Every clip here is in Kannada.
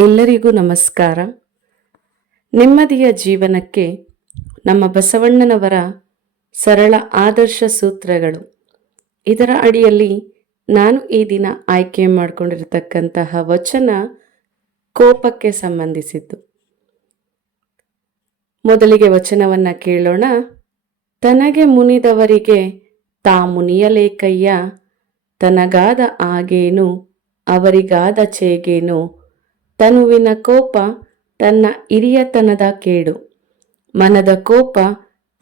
ಎಲ್ಲರಿಗೂ ನಮಸ್ಕಾರ. ನೆಮ್ಮದಿಯ ಜೀವನಕ್ಕೆ ನಮ್ಮ ಬಸವಣ್ಣನವರ ಸರಳ ಆದರ್ಶ ಸೂತ್ರಗಳು. ಇದರ ಅಡಿಯಲ್ಲಿ ನಾನು ಈ ದಿನ ಆಯ್ಕೆ ಮಾಡಿಕೊಂಡಿರತಕ್ಕಂತಹ ವಚನ ಕೋಪಕ್ಕೆ ಸಂಬಂಧಿಸಿದ್ದು. ಮೊದಲಿಗೆ ವಚನವನ್ನ ಕೇಳೋಣ. ತನಗೆ ಮುನಿದವರಿಗೆ ತಾ ಮುನಿಯಲೇಕಯ್ಯ ತನಗಾದ ಆಗೇನು, ಅವರಿಗಾದ ಚೇಗೇನು ತನುವಿನ ಕೋಪ ತನ್ನ ಹಿರಿಯತನದ ಕೇಡು. ಮನದ ಕೋಪ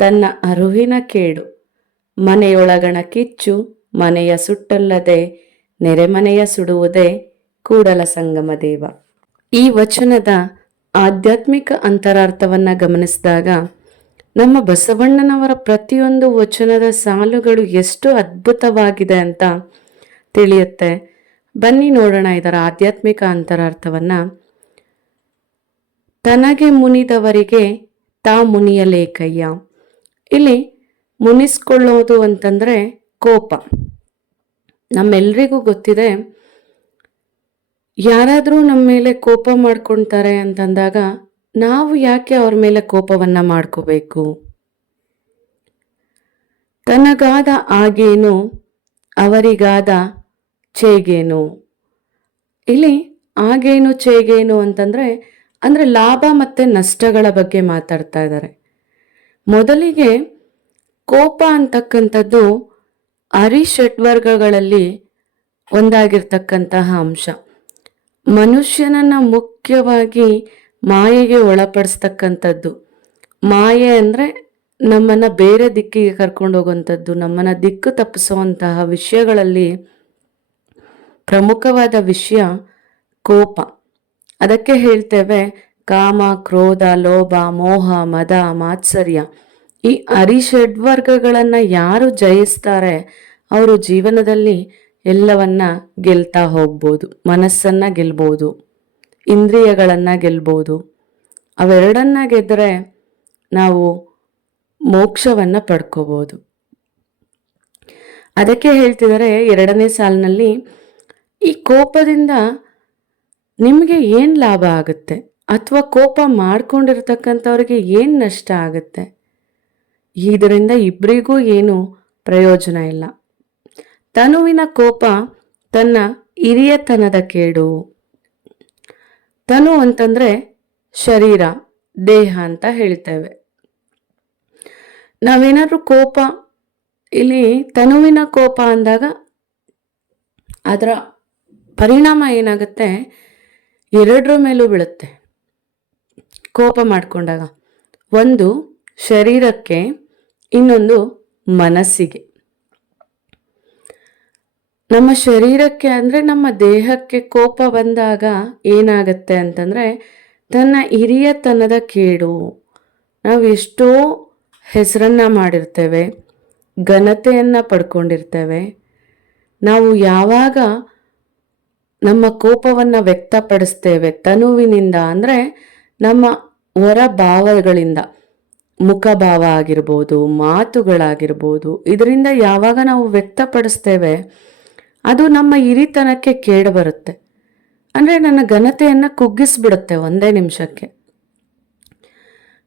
ತನ್ನ ಅರುವಿನ ಕೇಡು. ಮನೆಯೊಳಗಣ ಕಿಚ್ಚು, ಮನೆಯ ಸುಟ್ಟಲ್ಲದೆ ನೆರೆಮನೆಯ ಸುಡುವುದೇ ಕೂಡಲ ಸಂಗಮ ದೇವ. ಈ ವಚನದ ಆಧ್ಯಾತ್ಮಿಕ ಅಂತರಾರ್ಥವನ್ನು ಗಮನಿಸಿದಾಗ ನಮ್ಮ ಬಸವಣ್ಣನವರ ಪ್ರತಿಯೊಂದು ವಚನದ ಸಾಲುಗಳು ಎಷ್ಟು ಅದ್ಭುತವಾಗಿದೆ ಅಂತ ತಿಳಿಯುತ್ತೆ. ಬನ್ನಿ ನೋಡೋಣ ಇದರ ಆಧ್ಯಾತ್ಮಿಕ ಅಂತರಾರ್ಥವನ್ನು. ತನಗೆ ಮುನಿದವರಿಗೆ ತಾ ಮುನಿಯಲೇಕಯ್ಯ ಇಲ್ಲಿ ಮುನಿಸ್ಕೊಳ್ಳೋದು ಅಂತಂದರೆ ಕೋಪ. ನಮ್ಮೆಲ್ರಿಗೂ ಗೊತ್ತಿದೆ, ಯಾರಾದರೂ ನಮ್ಮ ಮೇಲೆ ಕೋಪ ಮಾಡ್ಕೊಳ್ತಾರೆ ಅಂತಂದಾಗ ನಾವು ಯಾಕೆ ಅವ್ರ ಮೇಲೆ ಕೋಪವನ್ನು ಮಾಡ್ಕೋಬೇಕು? ತನಗಾದ ಆಗೇನು ಅವರಿಗಾದ ಚೇಗೇನು? ಇಲ್ಲಿ ಆಗೇನು, ಚೇಗೇನು ಅಂತಂದರೆ, ಅಂದರೆ ಲಾಭ ಮತ್ತು ನಷ್ಟಗಳ ಬಗ್ಗೆ ಮಾತಾಡ್ತಾ ಇದ್ದಾರೆ. ಮೊದಲಿಗೆ ಕೋಪ ಅಂತಕ್ಕಂಥದ್ದು ಅರಿಷಡ್ವರ್ಗಗಳಲ್ಲಿ ಒಂದಾಗಿರ್ತಕ್ಕಂತಹ ಅಂಶ. ಮನುಷ್ಯನನ್ನ ಮುಖ್ಯವಾಗಿ ಮಾಯೆಗೆ ಒಳಪಡಿಸ್ತಕ್ಕಂಥದ್ದು. ಮಾಯೆ ಅಂದರೆ ನಮ್ಮನ್ನು ಬೇರೆ ದಿಕ್ಕಿಗೆ ಕರ್ಕೊಂಡು ಹೋಗುವಂಥದ್ದು, ನಮ್ಮನ್ನು ದಿಕ್ಕು ತಪ್ಪಿಸುವಂತಹ ವಿಷಯಗಳಲ್ಲಿ ಪ್ರಮುಖವಾದ ವಿಷಯ ಕೋಪ. ಅದಕ್ಕೆ ಹೇಳ್ತೇವೆ ಕಾಮ, ಕ್ರೋಧ, ಲೋಭ, ಮೋಹ, ಮದ, ಮಾತ್ಸರ್ಯ. ಈ ಅರಿಷಡ್ವರ್ಗಗಳನ್ನ ಯಾರು ಜಯಿಸ್ತಾರೆ ಅವರು ಜೀವನದಲ್ಲಿ ಎಲ್ಲವನ್ನ ಗೆಲ್ತಾ ಹೋಗ್ಬೋದು, ಮನಸ್ಸನ್ನ ಗೆಲ್ಬೋದು, ಇಂದ್ರಿಯಗಳನ್ನ ಗೆಲ್ಬೋದು. ಅವೆರಡನ್ನ ಗೆದ್ರೆ ನಾವು ಮೋಕ್ಷವನ್ನ ಪಡ್ಕೋಬೋದು. ಅದಕ್ಕೆ ಹೇಳ್ತಿದ್ದಾರೆ ಎರಡನೇ ಸಾಲಿನಲ್ಲಿ ಈ ಕೋಪದಿಂದ ನಿಮಗೆ ಏನು ಲಾಭ ಆಗುತ್ತೆ? ಅಥವಾ ಕೋಪ ಮಾಡಿಕೊಂಡಿರ್ತಕ್ಕಂಥವ್ರಿಗೆ ಏನು ನಷ್ಟ ಆಗುತ್ತೆ? ಇದರಿಂದ ಇಬ್ಬರಿಗೂ ಏನು ಪ್ರಯೋಜನ ಇಲ್ಲ. ತನುವಿನ ಕೋಪ ತನ್ನ ಹಿರಿಯತನದ ಕೇಡು. ತನು ಅಂತಂದರೆ ಶರೀರ, ದೇಹ ಅಂತ ಹೇಳ್ತೇವೆ. ನಾವೇನಾದ್ರೂ ಕೋಪ, ಇಲ್ಲಿ ತನುವಿನ ಕೋಪ ಅಂದಾಗ ಅದರ ಪರಿಣಾಮ ಏನಾಗುತ್ತೆ? ಎರಡರ ಮೇಲೂ ಬೀಳುತ್ತೆ. ಕೋಪ ಮಾಡಿಕೊಂಡಾಗ. ಒಂದು, ಶರೀರಕ್ಕೆ, ಇನ್ನೊಂದು, ಮನಸ್ಸಿಗೆ. ನಮ್ಮ ಶರೀರಕ್ಕೆ ಅಂದರೆ ನಮ್ಮ ದೇಹಕ್ಕೆ ಕೋಪ ಬಂದಾಗ ಏನಾಗುತ್ತೆ ಅಂತಂದರೆ, ತನ್ನ ಹಿರಿಯತನದ ಕೇಡು. ನಾವು ಎಷ್ಟೋ ಹೆಸರನ್ನು ಮಾಡಿರ್ತೇವೆ, ಘನತೆಯನ್ನು ಪಡ್ಕೊಂಡಿರ್ತೇವೆ. ನಾವು ಯಾವಾಗ ನಮ್ಮ ಕೋಪವನ್ನು ವ್ಯಕ್ತಪಡಿಸ್ತೇವೆ. ತನುವಿನಿಂದ ಅಂದರೆ ನಮ್ಮ ಹೊರ ಭಾವಗಳಿಂದ. ಮುಖಭಾವ ಆಗಿರ್ಬೋದು, ಮಾತುಗಳಾಗಿರ್ಬೋದು, ಇದರಿಂದ ಯಾವಾಗ ನಾವು ವ್ಯಕ್ತಪಡಿಸ್ತೇವೆ, ಅದು ನಮ್ಮ ಹಿರಿತನಕ್ಕೆ ಕೇಡು ಬರುತ್ತೆ. ಅಂದರೆ ನನ್ನ ಘನತೆಯನ್ನು ಕುಗ್ಗಿಸ್ಬಿಡುತ್ತೆ ಒಂದೇ ನಿಮಿಷಕ್ಕೆ.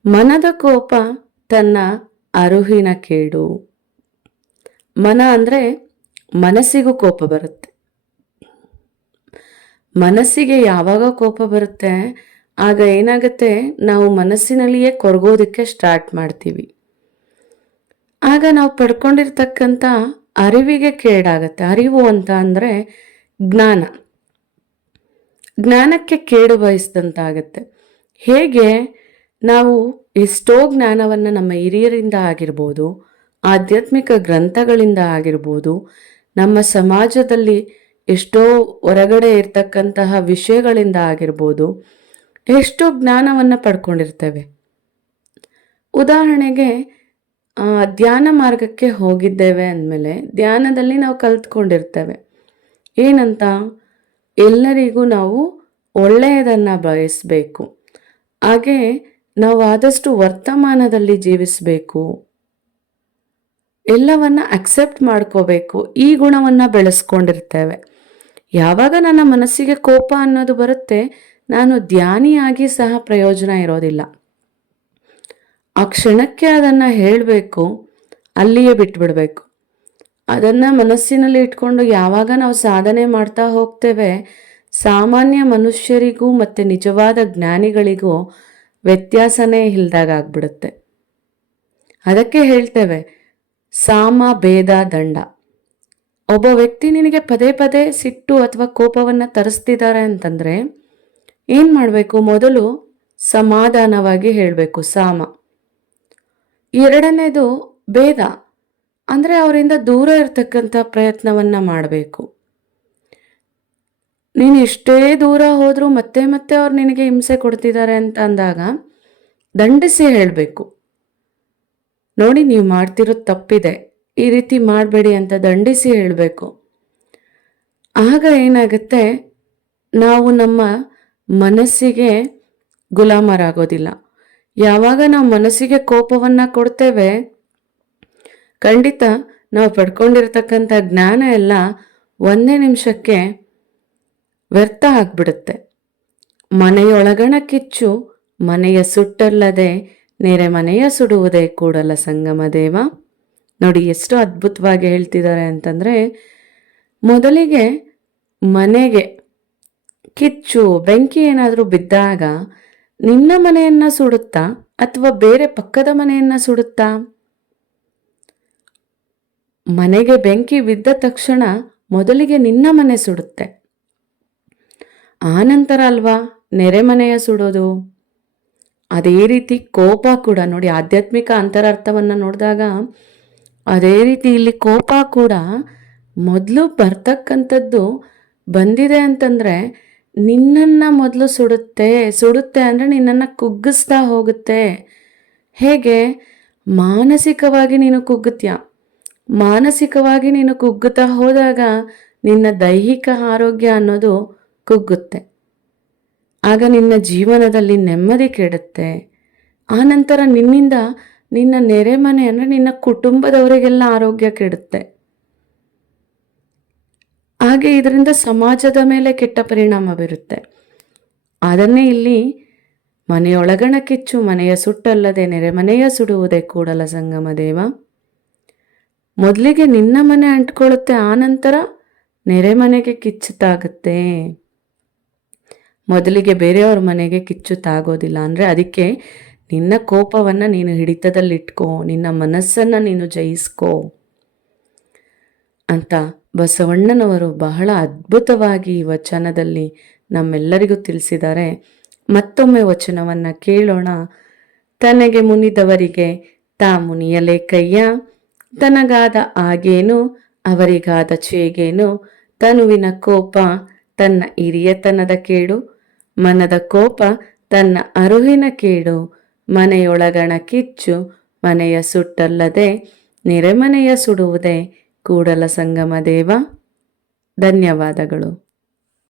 ಮನದ ಕೋಪ ತನ್ನ ಅರುಹಿನ ಕೇಡು. ಮನ ಅಂದರೆ ಮನಸ್ಸಿಗೂ ಕೋಪ ಬರುತ್ತೆ. ಮನಸ್ಸಿಗೆ ಯಾವಾಗ ಕೋಪ ಬರುತ್ತೆ, ಆಗ ಏನಾಗುತ್ತೆ? ನಾವು ಮನಸ್ಸಿನಲ್ಲಿಯೇ ಕೊರಗೋದಕ್ಕೆ ಸ್ಟಾರ್ಟ್ ಮಾಡ್ತೀವಿ. ಆಗ ನಾವು ಪಡ್ಕೊಂಡಿರ್ತಕ್ಕಂಥ ಅರಿವಿಗೆ ಕೇಡಾಗತ್ತೆ. ಅರಿವು ಅಂತ ಅಂದರೆ ಜ್ಞಾನ. ಜ್ಞಾನಕ್ಕೆ ಕೇಡು ಬಯಸಿದಂತಾಗತ್ತೆ. ಹೇಗೆ? ನಾವು ಎಷ್ಟೋ ಜ್ಞಾನವನ್ನು ನಮ್ಮ ಹಿರಿಯರಿಂದ ಆಗಿರ್ಬೋದು, ಆಧ್ಯಾತ್ಮಿಕ ಗ್ರಂಥಗಳಿಂದ ಆಗಿರ್ಬೋದು, ನಮ್ಮ ಸಮಾಜದಲ್ಲಿ ಎಷ್ಟೋ ಹೊರಗಡೆ ಇರ್ತಕ್ಕಂತಹ ವಿಷಯಗಳಿಂದ ಆಗಿರ್ಬೋದು ಎಷ್ಟೋ ಜ್ಞಾನವನ್ನು ಪಡ್ಕೊಂಡಿರ್ತೇವೆ. ಉದಾಹರಣೆಗೆ ಧ್ಯಾನ ಮಾರ್ಗಕ್ಕೆ ಹೋಗಿದ್ದೇವೆ ಅಂದಮೇಲೆ ಧ್ಯಾನದಲ್ಲಿ ನಾವು ಕಲ್ತ್ಕೊಂಡಿರ್ತೇವೆ. ಏನಂತ? ಎಲ್ಲರಿಗೂ ನಾವು ಒಳ್ಳೆಯದನ್ನು ಬಯಸಬೇಕು. ಹಾಗೆ ನಾವು ಆದಷ್ಟು ವರ್ತಮಾನದಲ್ಲಿ ಜೀವಿಸಬೇಕು. ಎಲ್ಲವನ್ನ ಅಕ್ಸೆಪ್ಟ್ ಮಾಡ್ಕೋಬೇಕು. ಈ ಗುಣವನ್ನು ಬೆಳೆಸ್ಕೊಂಡಿರ್ತೇವೆ. ಯಾವಾಗ ನನ್ನ ಮನಸ್ಸಿಗೆ ಕೋಪ ಅನ್ನೋದು ಬರುತ್ತೆ, ನಾನು ಧ್ಯಾನಿಯಾಗಿ ಸಹ ಪ್ರಯೋಜನ ಇರೋದಿಲ್ಲ. ಆ ಕ್ಷಣಕ್ಕೆ ಅದನ್ನು ಹೇಳಬೇಕು, ಅಲ್ಲಿಯೇ ಬಿಟ್ಬಿಡಬೇಕು. ಅದನ್ನು ಮನಸ್ಸಿನಲ್ಲಿ ಇಟ್ಕೊಂಡು ಯಾವಾಗ ನಾವು ಸಾಧನೆ ಮಾಡ್ತಾ ಹೋಗ್ತೇವೆ, ಸಾಮಾನ್ಯ ಮನುಷ್ಯರಿಗೂ ಮತ್ತು ನಿಜವಾದ ಜ್ಞಾನಿಗಳಿಗೂ ವ್ಯತ್ಯಾಸನೇ ಇಲ್ದಾಗ ಆಗ್ಬಿಡುತ್ತೆ. ಅದಕ್ಕೆ ಹೇಳ್ತೇವೆ, ಸಾಮ ಭೇದ ದಂಡ. ಒಬ್ಬ ವ್ಯಕ್ತಿ ನಿನಗೆ ಪದೇ ಪದೇ ಸಿಟ್ಟು ಅಥವಾ ಕೋಪವನ್ನು ತರಿಸ್ತಿದ್ದಾರೆ ಅಂತಂದರೆ ಏನು ಮಾಡಬೇಕು? ಮೊದಲು ಸಮಾಧಾನವಾಗಿ ಹೇಳಬೇಕು, ಸಾಮ. ಎರಡನೇದು ಭೇದ. ಅಂದರೆ ಅವರಿಂದ ದೂರ ಇರ್ತಕ್ಕಂಥ ಪ್ರಯತ್ನವನ್ನು ಮಾಡಬೇಕು. ನೀನು ಎಷ್ಟೇ ದೂರ ಹೋದರೂ ಮತ್ತೆ ಮತ್ತೆ ಅವ್ರು ನಿನಗೆ ಹಿಂಸೆ ಕೊಡ್ತಿದ್ದಾರೆ ಅಂತ ಅಂದಾಗ ದಂಡಿಸಿ ಹೇಳಬೇಕು. ನೋಡಿ, ನೀವು ಮಾಡ್ತಿರೋದು ತಪ್ಪಿದೆ. ಈ ರೀತಿ ಮಾಡಬೇಡಿ ಅಂತ ದಂಡಿಸಿ ಹೇಳಬೇಕು. ಆಗ ಏನಾಗುತ್ತೆ? ನಾವು ನಮ್ಮ ಮನಸ್ಸಿಗೆ ಗುಲಾಮರಾಗೋದಿಲ್ಲ. ಯಾವಾಗ ನಾವು ಮನಸ್ಸಿಗೆ ಕೋಪವನ್ನು ಕೊಡ್ತೇವೆ? ಖಂಡಿತ ನಾವು ಪಡ್ಕೊಂಡಿರ್ತಕ್ಕಂಥ ಜ್ಞಾನ ಎಲ್ಲ ಒಂದೇ ನಿಮಿಷಕ್ಕೆ ವ್ಯರ್ಥ ಆಗಿಬಿಡುತ್ತೆ. ಮನೆಯೊಳಗಣ ಕಿಚ್ಚು, ಮನೆಯ ಸುಟ್ಟಲ್ಲದೆ ನೆರೆ ಮನೆಯ ಸುಡುವುದೇ ಕೂಡಲ ಸಂಗಮ ದೇವ. ನೋಡಿ, ಎಷ್ಟು ಅದ್ಭುತವಾಗಿ ಹೇಳ್ತಿದ್ದಾರೆ ಅಂತಂದರೆ, ಮೊದಲಿಗೆ ಮನೆಗೆ ಕಿಚ್ಚು, ಬೆಂಕಿ ಏನಾದರೂ ಬಿದ್ದಾಗ ನಿನ್ನ ಮನೆಯನ್ನು ಸುಡುತ್ತಾ ಅಥವಾ ಬೇರೆ ಪಕ್ಕದ ಮನೆಯನ್ನು ಸುಡುತ್ತಾ? ಮನೆಗೆ ಬೆಂಕಿ ಬಿದ್ದ ತಕ್ಷಣ ಮೊದಲಿಗೆ ನಿನ್ನ ಮನೆ ಸುಡುತ್ತೆ. ಆನಂತರ ಅಲ್ವಾ ನೆರೆ ಮನೆಯ ಸುಡೋದು? ಅದೇ ರೀತಿ ಕೋಪ ಕೂಡ. ನೋಡಿ, ಆಧ್ಯಾತ್ಮಿಕ ಅಂತರಾರ್ಥವನ್ನು ನೋಡಿದಾಗ ಅದೇ ರೀತಿ ಇಲ್ಲಿ ಕೋಪ ಕೂಡ ಮೊದಲು ಬರ್ತಕ್ಕಂಥದ್ದು ಬಂದಿದೆ ಅಂತಂದರೆ ನಿನ್ನನ್ನು ಮೊದಲು ಸುಡುತ್ತೆ ಸುಡುತ್ತೆ ಅಂದರೆ ನಿನ್ನನ್ನು ಕುಗ್ಗಿಸ್ತಾ ಹೋಗುತ್ತೆ. ಹೇಗೆ? ಮಾನಸಿಕವಾಗಿ ನೀನು ಕುಗ್ಗುತ್ತೀಯ ಮಾನಸಿಕವಾಗಿ ನೀನು ಕುಗ್ಗುತ್ತಾ ಹೋದಾಗ ನಿನ್ನ ದೈಹಿಕ ಆರೋಗ್ಯ ಅನ್ನೋದು ಕುಗ್ಗುತ್ತೆ. ಆಗ ನಿನ್ನ ಜೀವನದಲ್ಲಿ ನೆಮ್ಮದಿ ಕೆಡುತ್ತೆ. ಆನಂತರ ನಿನ್ನಿಂದ ನಿನ್ನ ನೆರೆಮನೆ ಅಂದರೆ ನಿನ್ನ ಕುಟುಂಬದವರಿಗೆಲ್ಲ ಆರೋಗ್ಯ ಕೆಡುತ್ತೆ. ಹಾಗೆ ಇದರಿಂದ ಸಮಾಜದ ಮೇಲೆ ಕೆಟ್ಟ ಪರಿಣಾಮ ಬೀರುತ್ತೆ. ಅದನ್ನೇ ಇಲ್ಲಿ ಮನೆಯೊಳಗಣ ಕಿಚ್ಚು, ಮನೆಯ ಸುಟ್ಟಲ್ಲದೆ ನೆರೆಮನೆಯ ಸುಡುವುದೇ ಕೂಡಲ ಸಂಗಮ ದೇವ. ಮೊದಲಿಗೆ ನಿನ್ನ ಮನೆ ಅಂಟ್ಕೊಳ್ಳುತ್ತೆ ಆನಂತರ ನೆರೆ ಮನೆಗೆ ಕಿಚ್ಚು ತಾಗುತ್ತೆ. ಮೊದಲಿಗೆ ಬೇರೆಯವ್ರ ಮನೆಗೆ ಕಿಚ್ಚು ತಾಗೋದಿಲ್ಲ ಅಂದರೆ ಅದಕ್ಕೆ ನಿನ್ನ ಕೋಪವನ್ನು ನೀನು ಹಿಡಿತದಲ್ಲಿಟ್ಕೋ, ನಿನ್ನ ಮನಸ್ಸನ್ನು ನೀನು ಜಯಿಸ್ಕೋ ಅಂತ ಬಸವಣ್ಣನವರು ಬಹಳ ಅದ್ಭುತವಾಗಿ ವಚನದಲ್ಲಿ ನಮ್ಮೆಲ್ಲರಿಗೂ ತಿಳಿಸಿದ್ದಾರೆ. ಮತ್ತೊಮ್ಮೆ ವಚನವನ್ನು ಕೇಳೋಣ. ತನಗೆ ಮುನಿದವರಿಗೆ ತಾ ಮುನಿಯಲೇ ಕಯ್ಯ ತನಗಾದ ಆಗೇನು ಅವರಿಗಾದ ಚೇಗೇನು, ತನುವಿನ ಕೋಪ ತನ್ನ ಹಿರಿಯತನದ ಕೇಡು, ಮನದ ಕೋಪ ತನ್ನ ಅರುಹಿನ ಕೇಡು ಮನೆಯೊಳಗಣ ಕಿಚ್ಚು ಮನೆಯ ಸುಟ್ಟಲ್ಲದೆ ನೆರೆಮನೆಯ ಸುಡುವುದೇ ಕೂಡಲ ಸಂಗಮ ದೇವ. ಧನ್ಯವಾದಗಳು.